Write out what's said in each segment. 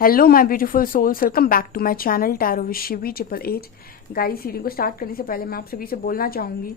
Hello my beautiful souls, welcome back to my channel tarot with Shivi 888। Guys, reading को start करने से पहले मैं आप सभी से बोलना चाहूंगी,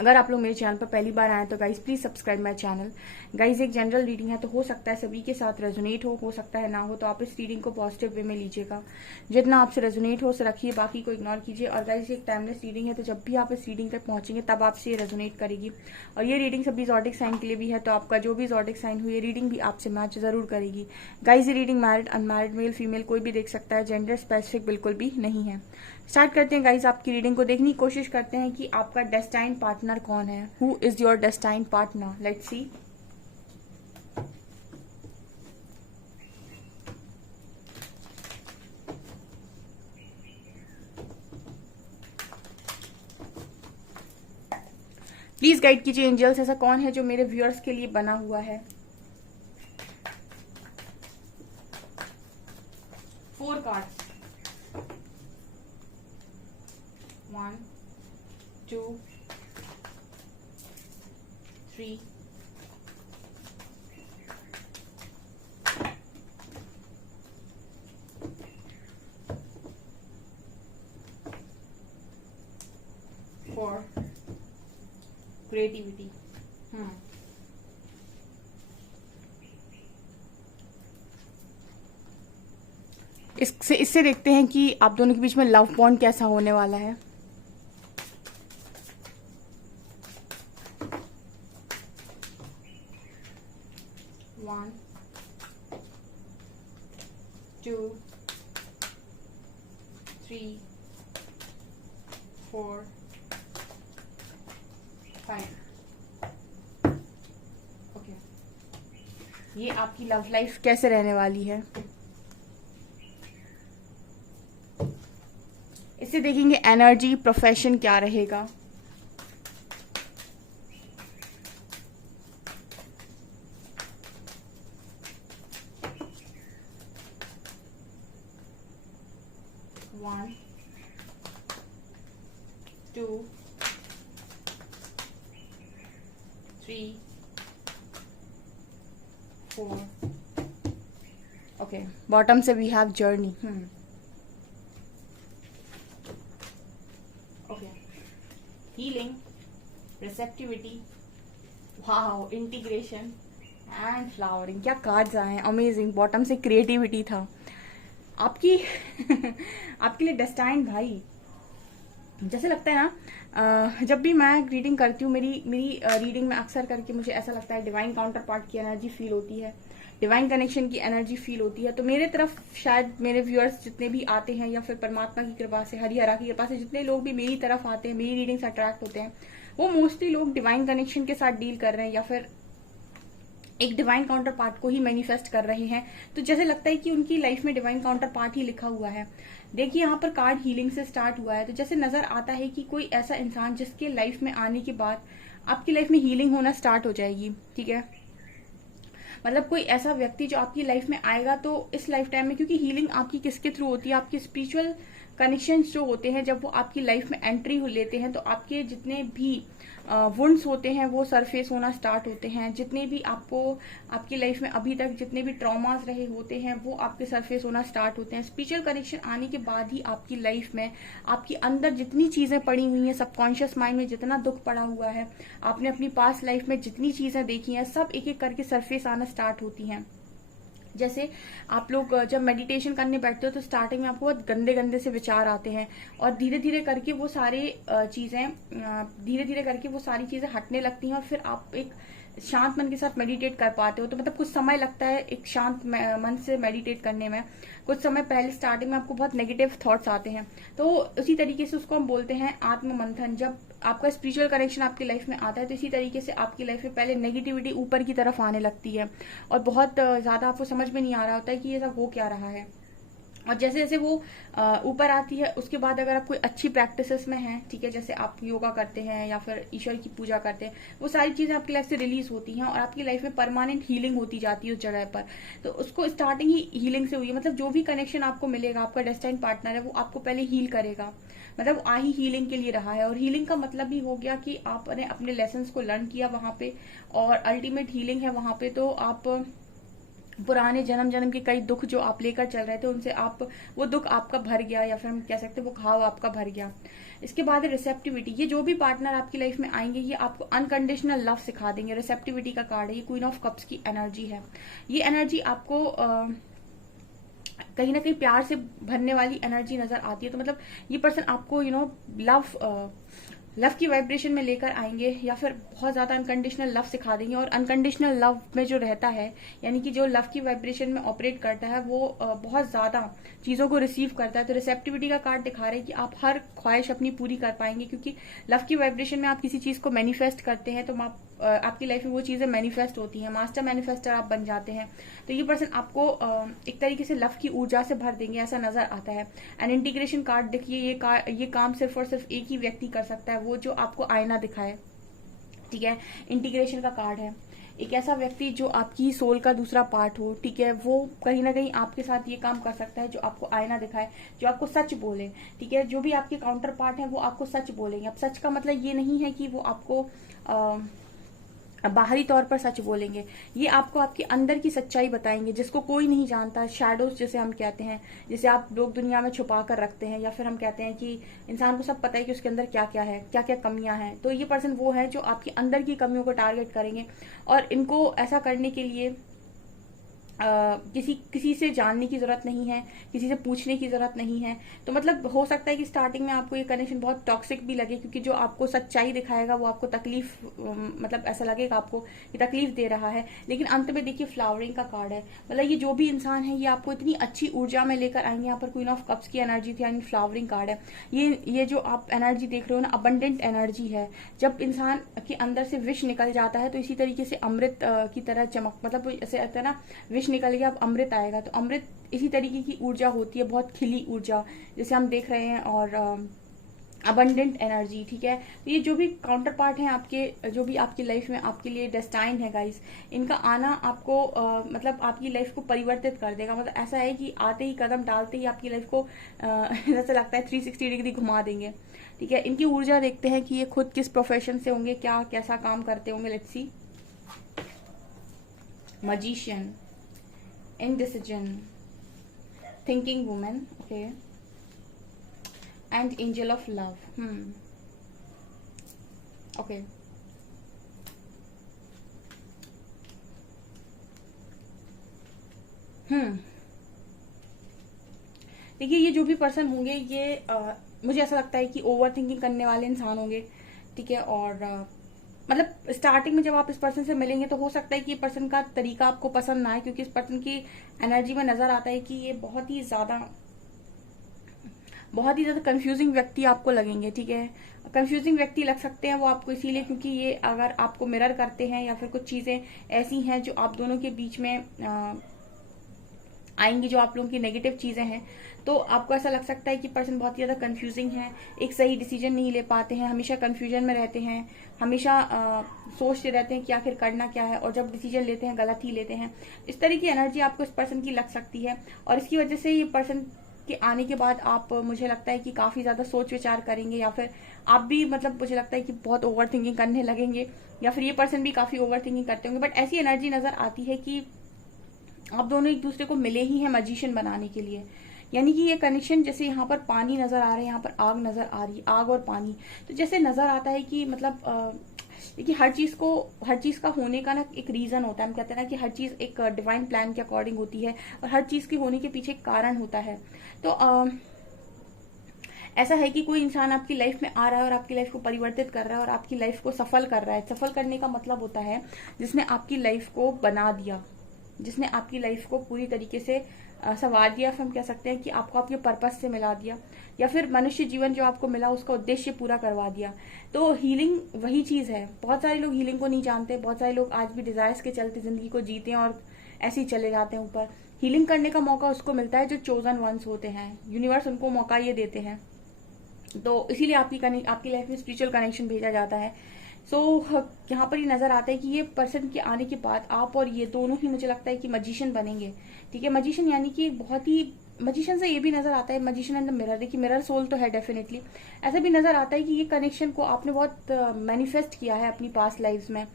अगर आप लोग मेरे चैनल पर पहली बार आए तो guys please subscribe my channel. Guys, एक जनरल रीडिंग है तो हो सकता है सभी के साथ रेजोनेट हो सकता है ना हो, तो आप इस रीडिंग को पॉजिटिव वे में लीजिएगा। जितना आपसे रेजोनेट हो उसे रखिए, बाकी को इग्नोर कीजिए। और गाइस, एक टाइमलेस रीडिंग है तो जब भी आप इस रीडिंग तक पहुंचेंगे तब आपसे ये रेजोनेट करेगी। और ये रीडिंग सभी ज़ोडिक साइन के लिए भी है, तो आपका जो भी ज़ोडिक साइन हो ये रीडिंग भी आपसे मैच जरूर करेगी। गाइस, ये reading married unmarried male female कोई भी देख सकता है, जेंडर स्पेसिफिक बिल्कुल भी नहीं है। स्टार्ट करते हैं गाइस, आपकी रीडिंग को देखने की कोशिश करते हैं कि आपका डेस्टाइन पार्टनर कौन है। Who is your destined partner? Let's see. Please guide कीजिए एंजल्स, ऐसा कौन है जो मेरे व्यूअर्स के लिए बना हुआ है। 4 कार्ड्स, 1 2 3 4। क्रिएटिविटी। इससे देखते हैं कि आप दोनों के बीच में लव बॉन्ड कैसा होने वाला है। One, 2 3 4 5। ओके, ये आपकी लव लाइफ कैसे रहने वाली है, इससे देखेंगे एनर्जी प्रोफेशन क्या रहेगा। One, 2 3 4। ओके, बॉटम से we have journey. Okay, healing, receptivity, wow, integration and flowering. क्या कार्ड्स आए हैं, अमेजिंग। बॉटम से क्रिएटिविटी था आपकी आपके लिए डेस्टाइन भाई। जैसे लगता है ना, जब भी मैं रीडिंग करती हूँ, मेरी रीडिंग में अक्सर करके मुझे ऐसा लगता है डिवाइन काउंटर पार्ट की एनर्जी फील होती है, डिवाइन कनेक्शन की एनर्जी फील होती है। तो मेरे तरफ शायद मेरे व्यूअर्स जितने भी आते हैं, या फिर परमात्मा की कृपा से, हरिहरा की कृपा से जितने लोग भी मेरी तरफ आते हैं, मेरी रीडिंग से अट्रैक्ट होते हैं, वो मोस्टली लोग डिवाइन कनेक्शन के साथ डील कर रहे हैं, या फिर एक डिवाइन काउंटर पार्ट को ही मैनिफेस्ट कर रहे हैं। तो जैसे लगता है कि उनकी लाइफ में डिवाइन काउंटर पार्ट ही लिखा हुआ है। देखिए, यहाँ पर कार्ड हीलिंग से स्टार्ट हुआ है, तो जैसे नजर आता है कि कोई ऐसा इंसान जिसके लाइफ में आने के बाद आपकी लाइफ में हीलिंग होना स्टार्ट हो जाएगी। ठीक है, मतलब कोई ऐसा व्यक्ति जो आपकी लाइफ में आएगा तो इस लाइफ टाइम में, क्योंकि हीलिंग आपकी किसके थ्रू होती है, आपकी स्पिरिचुअल कनेक्शंस जो होते हैं, जब वो आपकी लाइफ में एंट्री लेते हैं तो आपके जितने भी वुंड्स होते हैं वो सरफेस होना स्टार्ट होते हैं। जितने भी आपको आपकी लाइफ में अभी तक जितने भी ट्रॉमास रहे होते हैं वो आपके सरफेस होना स्टार्ट होते हैं। स्पिरिचुअल कनेक्शन आने के बाद ही आपकी लाइफ में, आपके अंदर जितनी चीजें पड़ी हुई हैं, सबकॉन्शियस माइंड में जितना दुख पड़ा हुआ है, आपने अपनी पास्ट लाइफ में जितनी चीजें देखी हैं, सब एक एक करके सरफेस आना स्टार्ट होती हैं। जैसे आप लोग जब मेडिटेशन करने बैठते हो तो स्टार्टिंग में आपको बहुत गंदे गंदे से विचार आते हैं, और धीरे धीरे करके वो सारी चीजें हटने लगती हैं, और फिर आप एक शांत मन के साथ मेडिटेट कर पाते हो। तो मतलब कुछ समय लगता है एक शांत मन से मेडिटेट करने में। कुछ समय पहले स्टार्टिंग में आपको बहुत नेगेटिव थॉट्स आते हैं, तो उसी तरीके से उसको हम बोलते हैं आत्म मंथन। जब आपका स्पिरिचुअल कनेक्शन आपकी लाइफ में आता है तो इसी तरीके से आपकी लाइफ में पहले नेगेटिविटी ऊपर की तरफ आने लगती है, और बहुत ज्यादा आपको समझ में नहीं आ रहा होता है कि ये सब हो क्या रहा है। और जैसे जैसे वो ऊपर आती है, उसके बाद अगर आप कोई अच्छी प्रैक्टिसेस में हैं, ठीक है, जैसे आप योगा करते हैं या फिर ईश्वर की पूजा करते हैं, वो सारी चीजें आपकी लाइफ से रिलीज होती हैं और आपकी लाइफ में परमानेंट हीलिंग होती जाती है उस जगह पर। तो उसको स्टार्टिंग ही हीलिंग से हुई है। मतलब जो भी कनेक्शन आपको मिलेगा, आपका डेस्टाइन पार्टनर है, वो आपको पहले हील करेगा। मतलब आ ही हीलिंग के लिए रहा है, और हीलिंग का मतलब ही हो गया कि आपने अपने लेसन्स को लर्न किया वहां पे, और अल्टीमेट हीलिंग है वहां पे। तो आप पुराने जन्म जन्म के कई दुख जो आप लेकर चल रहे थे उनसे आप, वो दुख आपका भर गया, या फिर हम कह सकते हैं वो घाव आपका भर गया। इसके बाद है रिसेप्टिविटी। ये जो भी पार्टनर आपकी लाइफ में आएंगे ये आपको अनकंडीशनल लव सिखा देंगे। रिसेप्टिविटी का कार्ड है, ये क्वीन ऑफ कप्स की एनर्जी है। ये एनर्जी आपको कहीं ना कहीं प्यार से भरने वाली एनर्जी नजर आती है। तो मतलब ये पर्सन आपको लव की वाइब्रेशन में लेकर आएंगे, या फिर बहुत ज्यादा अनकंडीशनल लव सिखा देंगे। और अनकंडीशनल लव में जो रहता है, यानी कि जो लव की वाइब्रेशन में ऑपरेट करता है, वो बहुत ज्यादा चीजों को रिसीव करता है। तो रिसेप्टिविटी का कार्ड दिखा रहे हैं कि आप हर ख्वाहिश अपनी पूरी कर पाएंगे, क्योंकि लव की वाइब्रेशन में आप किसी चीज को मैनिफेस्ट करते हैं तो आपकी लाइफ में वो चीजें मैनिफेस्ट होती हैं, मास्टर मैनिफेस्टर आप बन जाते हैं। तो ये पर्सन आपको एक तरीके से लव की ऊर्जा से भर देंगे, ऐसा नजर आता है। एंड इंटीग्रेशन कार्ड देखिए, ये काम सिर्फ और सिर्फ एक ही व्यक्ति कर सकता है, वो जो आपको आईना दिखाए, ठीक है। इंटीग्रेशन का कार्ड है, एक ऐसा व्यक्ति जो आपकी सोल का दूसरा पार्ट हो, ठीक है, वो कहीं ना कहीं आपके साथ ये काम कर सकता है, जो आपको आईना दिखाए, जो आपको सच बोले, ठीक है। जो भी आपके काउंटर पार्ट है वो आपको सच बोलेंगे। अब सच का मतलब ये नहीं है कि वो आपको बाहरी तौर पर सच बोलेंगे, ये आपको आपके अंदर की सच्चाई बताएंगे जिसको कोई नहीं जानता। शैडोज जिसे हम कहते हैं, जिसे आप लोग दुनिया में छुपा कर रखते हैं, या फिर हम कहते हैं कि इंसान को सब पता है कि उसके अंदर क्या क्या है, क्या क्या कमियां हैं। तो ये पर्सन वो है जो आपके अंदर की कमियों को टारगेट करेंगे, और इनको ऐसा करने के लिए किसी से जानने की जरूरत नहीं है, किसी से पूछने की जरूरत नहीं है। तो मतलब हो सकता है कि स्टार्टिंग में आपको ये कनेक्शन बहुत टॉक्सिक भी लगे, क्योंकि जो आपको सच्चाई दिखाएगा वो आपको तकलीफ, मतलब ऐसा लगेगा आपको कि तकलीफ दे रहा है। लेकिन अंत में देखिए फ्लावरिंग का कार्ड है, मतलब ये जो भी इंसान है ये आपको इतनी अच्छी ऊर्जा में लेकर आएंगे। यहाँ पर क्वीन ऑफ कप्स की एनर्जी थी, यानी फ्लावरिंग कार्ड है। ये जो आप एनर्जी देख रहे हो ना, अबंडेंट एनर्जी है। जब इंसान के अंदर से विष निकल जाता है तो इसी तरीके से अमृत की तरह चमक, मतलब ऐसे आता है ना, विष निकल गया अब अमृत आएगा। तो अमृत इसी तरीके की ऊर्जा होती है, बहुत खिली ऊर्जा जैसे हम देख रहे हैं, और अबंडेंट एनर्जी, ठीक है। तो ये जो भी काउंटर पार्ट है आपके, जो भी आपकी लाइफ में आपके लिए डेस्टाइन है गाइस, इनका आना आपको मतलब आपकी लाइफ को परिवर्तित कर देगा। मतलब ऐसा है कि आते ही, कदम डालते ही आपकी लाइफ को जैसे लगता है 360 डिग्री घुमा देंगे, ठीक है। इनकी ऊर्जा देखते हैं कि ये खुद किस प्रोफेशन से होंगे, क्या कैसा काम करते होंगे। Let's see. Magician, indecision, thinking woman, okay, and angel of love. Okay. देखिए, ये जो भी पर्सन होंगे ये मुझे ऐसा लगता है कि ओवर थिंकिंग करने वाले इंसान होंगे, ठीक है। और मतलब स्टार्टिंग में जब आप इस पर्सन से मिलेंगे तो हो सकता है कि ये पर्सन का तरीका आपको पसंद ना आए, क्योंकि इस पर्सन की एनर्जी में नजर आता है कि ये बहुत ही ज्यादा कंफ्यूजिंग व्यक्ति आपको लगेंगे, ठीक है। कंफ्यूजिंग व्यक्ति लग सकते हैं वो आपको इसीलिए क्योंकि ये अगर आपको मिरर करते हैं, या फिर कुछ चीजें ऐसी हैं जो आप दोनों के बीच में आएंगी, जो आप लोगों की नेगेटिव चीजें हैं, तो आपको ऐसा लग सकता है कि पर्सन बहुत ही ज्यादा कंफ्यूजिंग है, एक सही डिसीजन नहीं ले पाते हैं, हमेशा कंफ्यूजन में रहते हैं, हमेशा सोचते रहते हैं कि आखिर करना क्या है, और जब डिसीजन लेते हैं गलत ही लेते हैं। इस तरह की एनर्जी आपको इस पर्सन की लग सकती है, और इसकी वजह से ये पर्सन के आने के बाद आप, मुझे लगता है कि काफी ज्यादा सोच विचार करेंगे, या फिर आप भी, मतलब मुझे लगता है कि बहुत ओवर थिंकिंग करने लगेंगे, या फिर ये पर्सन भी काफी ओवर थिंकिंग करते होंगे। बट ऐसी एनर्जी नजर आती है कि आप दोनों एक दूसरे को मिले ही हैं मजिशियन बनाने के लिए। यानी कि ये कनेक्शन, जैसे यहाँ पर पानी नजर आ रहा है, यहाँ पर आग नजर आ रही है, आग और पानी, तो जैसे नजर आता है कि मतलब देखिए हर चीज का होने का ना एक रीजन होता है। हम कहते हैं ना कि हर चीज एक डिवाइन प्लान के अकॉर्डिंग होती है, और हर चीज के होने के पीछे एक कारण होता है। तो ऐसा है कि कोई इंसान आपकी लाइफ में आ रहा है और आपकी लाइफ को परिवर्तित कर रहा है, और आपकी लाइफ को सफल कर रहा है। सफल करने का मतलब होता है जिसने आपकी लाइफ को बना दिया, जिसने आपकी लाइफ को पूरी तरीके से संवार दिया। फिर हम कह सकते हैं कि आपको आपके पर्पस से मिला दिया, या फिर मनुष्य जीवन जो आपको मिला उसका उद्देश्य पूरा करवा दिया। तो हीलिंग वही चीज है। बहुत सारे लोग हीलिंग को नहीं जानते, बहुत सारे लोग आज भी डिजायर्स के चलते जिंदगी को जीते हैं और ऐसे ही चले जाते हैं ऊपर। हीलिंग करने का मौका उसको मिलता है जो चोजन वंस होते हैं, यूनिवर्स उनको मौका ये देते हैं। तो इसीलिए आपकी लाइफ में स्पिरिचुअल कनेक्शन भेजा जाता है। सो यहाँ पर ये नजर आता है कि ये पर्सन के आने के बाद आप और ये दोनों ही, मुझे लगता है कि मजिशियन बनेंगे, ठीक है। मजिशियन यानी कि बहुत ही, मजिशियन से ये भी नजर आता है, मजिशियन एंड द मिरर, देखिए मिरर सोल तो है डेफिनेटली। ऐसा भी नजर आता है कि ये कनेक्शन को आपने बहुत मैनिफेस्ट किया है अपनी पास्ट लाइफ में,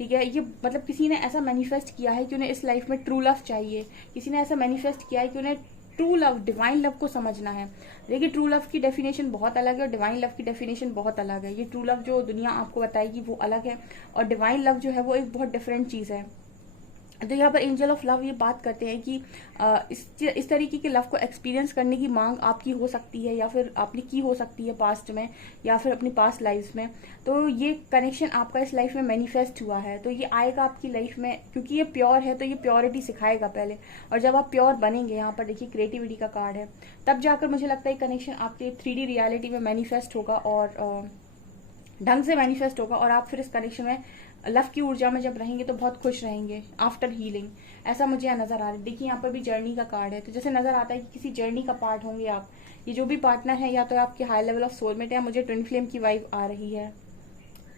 ठीक है, ये मतलब किसी ने ऐसा मैनिफेस्ट किया है कि उन्हें इस लाइफ में ट्रू लव चाहिए, किसी ने ऐसा मैनिफेस्ट किया है कि उन्हें ट्रू लव, डिवाइन लव को समझना है। देखिए ट्रू लव की डेफिनेशन बहुत अलग है और डिवाइन लव की डेफिनेशन बहुत अलग है। ये ट्रू लव जो दुनिया आपको बताएगी वो अलग है, और डिवाइन लव जो है वो एक बहुत डिफरेंट चीज है। तो यहाँ पर एंजल ऑफ लव ये बात करते हैं कि इस तरीके के लव को एक्सपीरियंस करने की मांग आपकी हो सकती है, या फिर आपने की हो सकती है पास्ट में, या फिर अपनी पास्ट लाइफ में। तो ये कनेक्शन आपका इस लाइफ में मैनिफेस्ट हुआ है, तो ये आएगा आपकी लाइफ में, क्योंकि ये प्योर है तो ये प्योरिटी सिखाएगा पहले। और जब आप प्योर बनेंगे, यहाँ पर देखिए क्रिएटिविटी का कार्ड है, तब जाकर मुझे लगता है कनेक्शन आपके 3D रियलिटी में मैनिफेस्ट होगा और ढंग से मैनिफेस्ट होगा, और आप फिर इस कनेक्शन में लव की ऊर्जा में जब रहेंगे तो बहुत खुश रहेंगे आफ्टर हीलिंग। ऐसा मुझे यहाँ नजर आ रहा है। देखिए यहाँ पर भी जर्नी का कार्ड है, तो जैसे नजर आता है कि किसी जर्नी का पार्ट होंगे आप। ये जो भी पार्टनर है या तो आपके हाई लेवल ऑफ सोलमेट है, मुझे ट्विन फ्लेम की वाइब आ रही है।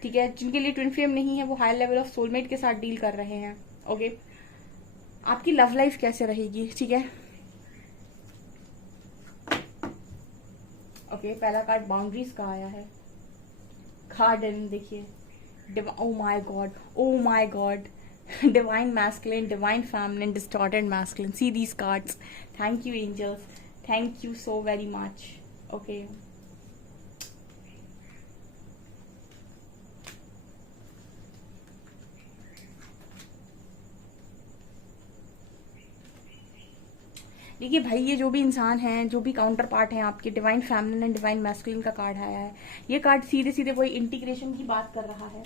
ठीक है, जिनके लिए ट्विन फ्लेम नहीं है वो हाई लेवल ऑफ सोलमेट के साथ डील कर रहे हैं। ओके, आपकी लव लाइफ कैसे रहेगी? ठीक है, ओके, पहला कार्ड बाउंड्रीज का आया है। गार्डन देखिए, oh my god divine masculine, divine feminine, distorted masculine. See these cards. Thank you angels, thank you so very much. Okay, देखिए भाई, ये जो भी इंसान है, जो भी काउंटर पार्ट है आपके, divine feminine and divine masculine का कार्ड आया है। ये कार्ड सीधे सीधे वही इंटीग्रेशन की बात कर रहा है।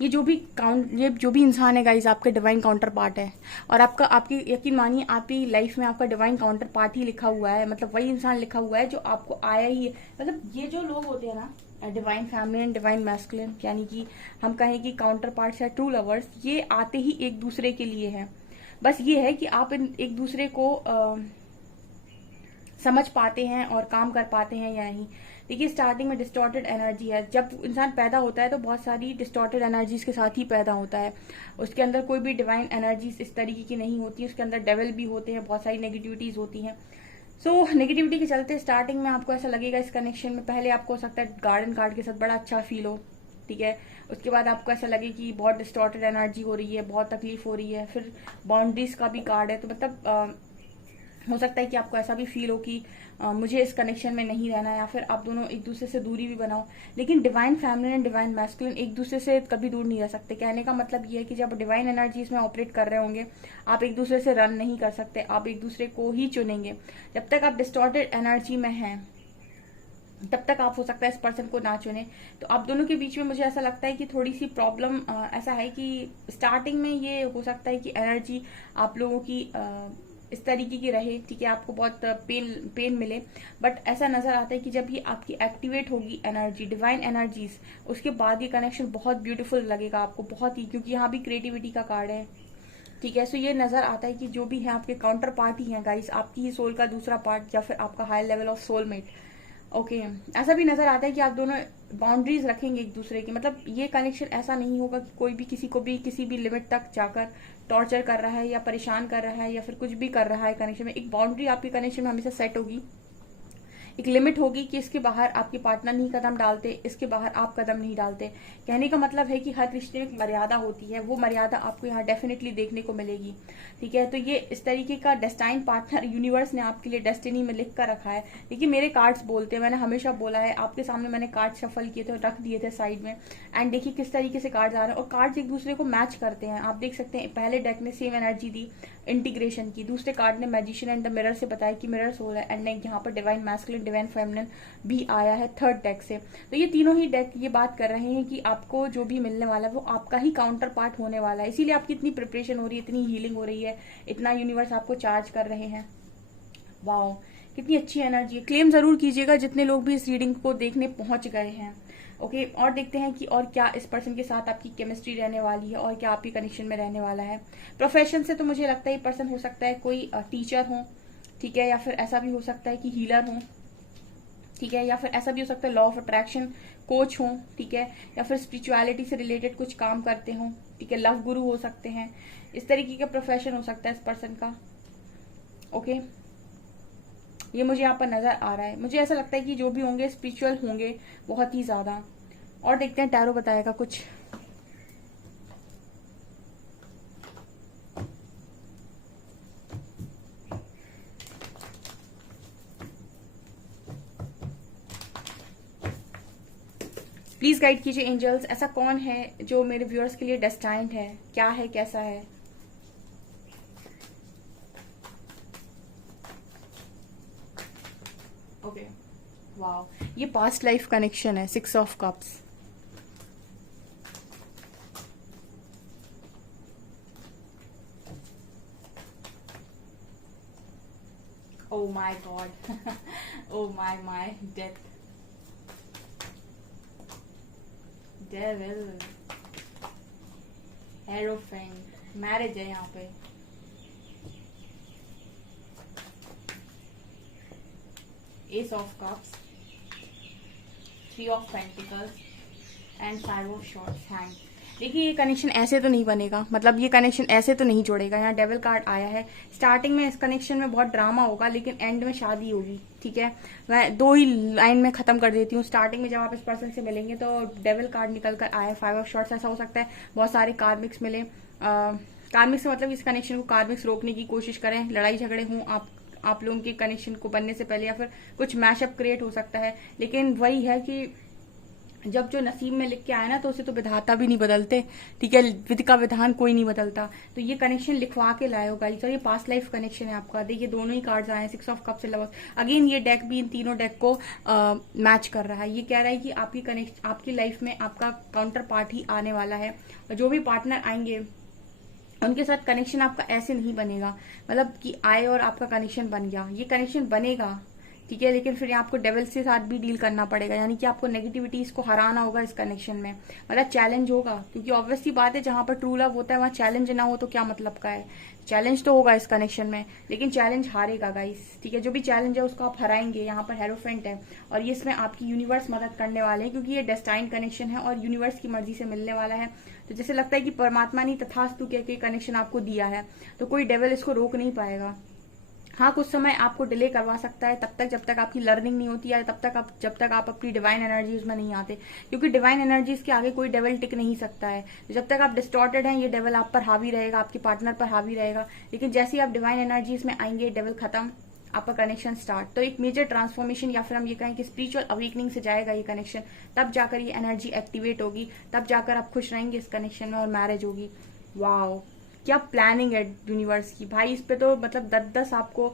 ये जो भी इंसान है गाइज, आपका डिवाइन काउंटर पार्ट है, और आपकी यकीन मानिए आपकी लाइफ में आपका डिवाइन काउंटर पार्ट ही लिखा हुआ है। मतलब वही इंसान लिखा हुआ है जो आपको आया ही है। मतलब ये जो लोग होते हैं ना, divine family and divine masculine, यानी कि हम कहें कि काउंटर पार्ट्स या ट्रू लवर्स, ये आते ही एक दूसरे के लिए है। बस ये है कि आप एक दूसरे को समझ पाते हैं और काम कर पाते हैं या नहीं। देखिए स्टार्टिंग में डिस्टॉर्टेड एनर्जी है। जब इंसान पैदा होता है तो बहुत सारी डिस्टॉर्टेड एनर्जीज के साथ ही पैदा होता है। उसके अंदर कोई भी डिवाइन एनर्जीज इस तरीके की नहीं होती है। उसके अंदर डेविल भी होते हैं, बहुत सारी नेगेटिविटीज होती हैं। सो नेगेटिविटी के चलते स्टार्टिंग में आपको ऐसा लगेगा इस कनेक्शन में, पहले आपको हो सकता है गार्डन कार्ड के साथ बड़ा अच्छा फील हो, ठीक है। उसके बाद आपको ऐसा लगे कि बहुत डिस्टॉर्टेड एनर्जी हो रही है, बहुत तकलीफ हो रही है। फिर बाउंड्रीज का भी कार्ड है, तो मतलब हो सकता है कि आपको ऐसा भी फील हो कि मुझे इस कनेक्शन में नहीं रहना है, या फिर आप दोनों एक दूसरे से दूरी भी बनाओ। लेकिन divine family and divine masculine एक दूसरे से कभी दूर नहीं रह सकते। कहने का मतलब ये है कि जब डिवाइन एनर्जीज में ऑपरेट कर रहे होंगे, आप एक दूसरे से रन नहीं कर सकते, आप एक दूसरे को ही चुनेंगे। जब तक आप डिस्टॉर्टेड एनर्जी में हैं, तब तक आप हो सकता है इस पर्सन को ना चुने। तो आप दोनों के बीच में मुझे ऐसा लगता है कि थोड़ी सी प्रॉब्लम ऐसा है कि स्टार्टिंग में ये हो सकता है कि एनर्जी आप लोगों की इस तरीके की रहे, ठीक है, आपको बहुत पेन मिले। बट ऐसा नजर आता है कि जब ये आपकी एक्टिवेट होगी एनर्जी, डिवाइन एनर्जीज, उसके बाद ये कनेक्शन बहुत ब्यूटीफुल लगेगा आपको, बहुत ही, क्योंकि यहाँ भी क्रिएटिविटी का कार्ड है, ठीक है। सो ये नजर आता है कि जो भी है आपके काउंटर पार्ट ही है गाइस, आपकी ही सोल का दूसरा पार्ट, या फिर आपका high level of soulmate. Okay, ऐसा भी नजर आता है कि आप दोनों बाउंड्रीज रखेंगे एक दूसरे की। मतलब ये कनेक्शन ऐसा नहीं होगा कि कोई भी किसी को भी किसी भी लिमिट तक जाकर टॉर्चर कर रहा है या परेशान कर रहा है या फिर कुछ भी कर रहा है। कनेक्शन में एक बाउंड्री आपके कनेक्शन में हमेशा सेट होगी, एक लिमिट होगी कि इसके बाहर आपके पार्टनर नहीं कदम डालते, इसके बाहर आप कदम नहीं डालते। कहने का मतलब है कि हर रिश्ते में एक मर्यादा होती है, वो मर्यादा आपको यहाँ डेफिनेटली देखने को मिलेगी, ठीक है। तो ये इस तरीके का डेस्टाइन पार्टनर यूनिवर्स ने आपके लिए डेस्टिनी में लिख कर रखा है। देखिए मेरे कार्ड्स बोलते हैं, मैंने हमेशा बोला है, आपके सामने मैंने कार्ड शफल किए थे, रख दिए थे साइड में, एंड देखिए किस तरीके से कार्ड्स आ रहे हैं, और कार्ड्स एक दूसरे को मैच करते हैं। आप देख सकते हैं पहले डेक ने सेम एनर्जी दी इंटीग्रेशन की, दूसरे कार्ड ने मैजिशियन एंड द मिरर से बताया कि मिरर सोल है, एंड यहाँ पर डिवाइन मैस्कुलिन डिवाइन फेमिनिन भी आया है थर्ड डेक से। तो ये तीनों ही डेक ये बात कर रहे हैं कि आपको जो भी मिलने वाला है वो आपका ही काउंटर पार्ट होने वाला है। इसीलिए आपकी इतनी प्रिपरेशन हो रही है, इतनी हीलिंग हो रही है, इतना यूनिवर्स आपको चार्ज कर रहे हैं। वाओ, कितनी अच्छी एनर्जी है। क्लेम जरूर कीजिएगा जितने लोग भी इस रीडिंग को देखने पहुंच गए हैं। ओके, और देखते हैं कि और क्या इस पर्सन के साथ आपकी केमिस्ट्री रहने वाली है, और क्या आपकी कनेक्शन में रहने वाला है। प्रोफेशन से तो मुझे लगता है ये पर्सन हो सकता है कोई टीचर हो, ठीक है, या फिर ऐसा भी हो सकता है कि हीलर हो, ठीक है, या फिर ऐसा भी हो सकता है लॉ ऑफ अट्रैक्शन कोच हो, ठीक है, या फिर स्पिरिचुअलिटी से रिलेटेड कुछ काम करते हो, ठीक है, लव गुरु हो सकते हैं। इस तरीके का प्रोफेशन हो सकता है इस पर्सन का। ओके, ये मुझे यहाँ पर नजर आ रहा है। मुझे ऐसा लगता है कि जो भी होंगे स्पिरिचुअल होंगे बहुत ही ज्यादा। और देखते हैं टैरो बताएगा कुछ। प्लीज गाइड कीजिए एंजल्स, ऐसा कौन है जो मेरे व्यूअर्स के लिए डेस्टाइन्ड है, क्या है, कैसा है। ओके, वाओ, ये पास्ट लाइफ कनेक्शन है, 6 of cups. Oh my God. Oh my death. Devil. Hierophant. Marriage है यहाँ पे। Ace of Cups, 3 of Pentacles and 5 of Swords, Hanged। देखिए ये कनेक्शन ऐसे तो नहीं बनेगा, मतलब ये कनेक्शन ऐसे तो नहीं जोड़ेगा। यहाँ डेविल कार्ड आया है। स्टार्टिंग में इस कनेक्शन में बहुत ड्रामा होगा, लेकिन एंड में शादी होगी, ठीक है। मैं 2 ही लाइन में खत्म कर देती हूँ। स्टार्टिंग में जब आप इस पर्सन से मिलेंगे तो डेविल कार्ड निकल कर आया, 5 ऑफ शॉर्ट्स। ऐसा हो सकता है बहुत सारे कार्मिक्स मिले। कार्मिक्स से मतलब इस कनेक्शन को कार्मिक्स रोकने की कोशिश करें, लड़ाई झगड़े हों आप लोगों के कनेक्शन को बनने से पहले, या फिर कुछ मैशअप क्रिएट हो सकता है। लेकिन वही है कि जब जो नसीब में लिख के आया ना, तो उसे तो विधाता भी नहीं बदलते, ठीक है। विधि का विधान कोई नहीं बदलता। तो ये कनेक्शन लिखवा के लाए हो गाइस, और ये पास्ट लाइफ कनेक्शन है आपका। देखिए दोनों ही कार्ड्स आए हैं, 6 ऑफ कप से लवर्स। अगेन ये डेक भी इन तीनों डेक को मैच कर रहा है। ये कह रहा है कि आपकी लाइफ में आपका काउंटर पार्ट ही आने वाला है, और जो भी पार्टनर आएंगे उनके साथ कनेक्शन आपका ऐसे नहीं बनेगा, मतलब कि आए और आपका कनेक्शन बन गया। ये कनेक्शन बनेगा, ठीक है, लेकिन फिर आपको डेविल से साथ भी डील करना पड़ेगा, यानी कि आपको नेगेटिविटीज को हराना होगा इस कनेक्शन में। मतलब चैलेंज होगा, क्योंकि ऑब्वियसली बात है जहां पर ट्रू लव होता है वहां चैलेंज ना हो तो क्या मतलब का है। चैलेंज तो होगा इस कनेक्शन में, लेकिन चैलेंज हारेगा गाइस, ठीक है। जो भी चैलेंज है उसको आप हराएंगे। यहाँ पर हेरोफेंट है, और ये इसमें आपकी यूनिवर्स मदद करने वाले हैं, क्योंकि ये डेस्टाइन कनेक्शन है और यूनिवर्स की मर्जी से मिलने वाला है। तो जैसे लगता है कि परमात्मा ने तथास्तु के कनेक्शन आपको दिया है, तो कोई डेविल इसको रोक नहीं पाएगा। हाँ, कुछ समय आपको डिले करवा सकता है, तब तक जब तक आपकी लर्निंग नहीं होती है, जब तक आप अपनी डिवाइन एनर्जीज में नहीं आते, क्योंकि डिवाइन एनर्जीज के आगे कोई डेविल टिक नहीं सकता है। जब तक आप डिस्टॉर्टेड हैं, ये डेविल आप पर हावी रहेगा, आपके पार्टनर पर हावी रहेगा। लेकिन जैसे ही आप डिवाइन एनर्जीज में आएंगे, डेविल खत्म, आपका कनेक्शन स्टार्ट। तो एक मेजर ट्रांसफॉर्मेशन, या फिर हम ये कहें कि स्पिरिचुअल अवेकनिंग से जाएगा ये कनेक्शन, तब जाकर ये एनर्जी एक्टिवेट होगी, तब जाकर आप खुश रहेंगे इस कनेक्शन में, और मैरिज होगी। वाओ, क्या प्लानिंग है यूनिवर्स की भाई। इस पे तो मतलब 10-10 आपको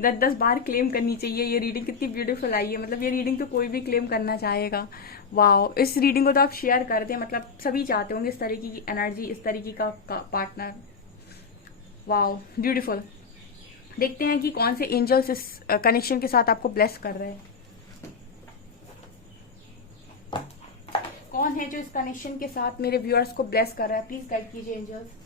10-10 बार क्लेम करनी चाहिए। ये रीडिंग कितनी ब्यूटीफुल आई है, मतलब ये रीडिंग तो कोई भी क्लेम करना चाहेगा। वाओ, इस रीडिंग को तो आप शेयर कर दें, मतलब सभी चाहते होंगे इस तरीके की एनर्जी, इस तरीके का पार्टनर। Wow, beautiful. देखते हैं कि कौन से एंजल्स इस कनेक्शन के साथ आपको ब्लेस कर रहे हैं। कौन है जो इस कनेक्शन के साथ मेरे व्यूअर्स को ब्लेस कर रहा है, प्लीज गाइड कीजिए angels.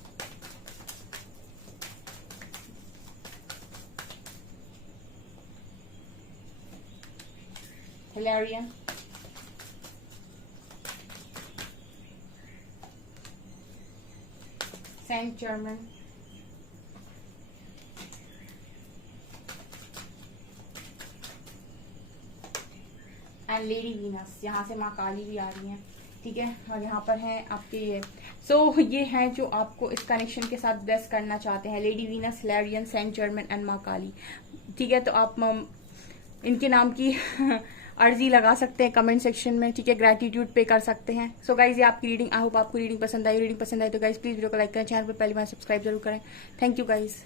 Hilarion, Saint Germain, and lady Venus. यहाँ से माँ काली भी आ रही हैं, ठीक है। और यहाँ पर हैं आपके ये ये हैं जो आपको इस कनेक्शन के साथ ब्लेस करना चाहते हैं, lady Venus, Hilarion, Saint Germain and माँ काली, ठीक है। तो आप इनके नाम की अर्जी लगा सकते हैं कमेंट सेक्शन में, ठीक है। ग्रेटिट्यूड पे कर सकते हैं। सो गाइज, ये आपकी रीडिंग, आई होप आपको रीडिंग पसंद आई। रीडिंग पसंद आई तो गाइज प्लीज वीडियो को लाइक करें, चैनल पर पहली बार सब्सक्राइब जरूर करें। Thank you guys.